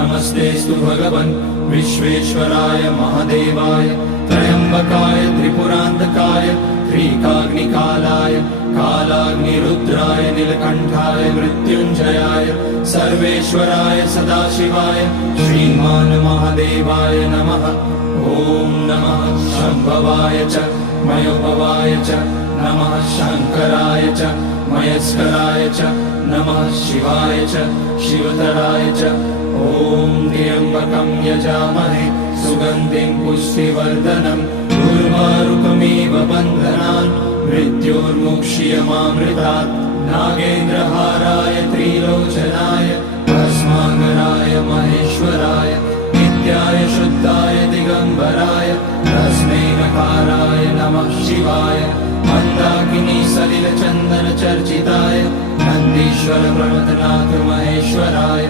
नमस्तेस्तु भगवन् विश्वेश्वराय महादेवाय त्र्यम्बकाय त्रिपुरान्तकाय त्रिकाग्निकालाय कालाग्निरुद्राय नीलकण्ठाय मृत्युञ्जयाय सर्वेश्वराय सदाशिवाय श्रीमान् महादेवाय नमः। ॐ नमः शम्भवाय च मयोभवाय च नमः शङ्कराय च मयस्कराय च नमः शिवाय च शिवतराय च। ॐ त्र्यम्बकं यजामहे सुगन्धिं पुष्टिवर्धनम् उर्वारुकमिव बन्धनान् मृत्योर्मुक्ष्यमामृतात्। नागेन्द्रहाराय त्रिलोचनाय भस्माङ्गराय महेश्वराय नित्याय शुद्धाय दिगम्बराय तस्मै नकाराय नमः शिवाय। मन्दाकिनी सलिलचन्दन चर्चिताय नन्दीश्वर प्रमथनाथ महेश्वराय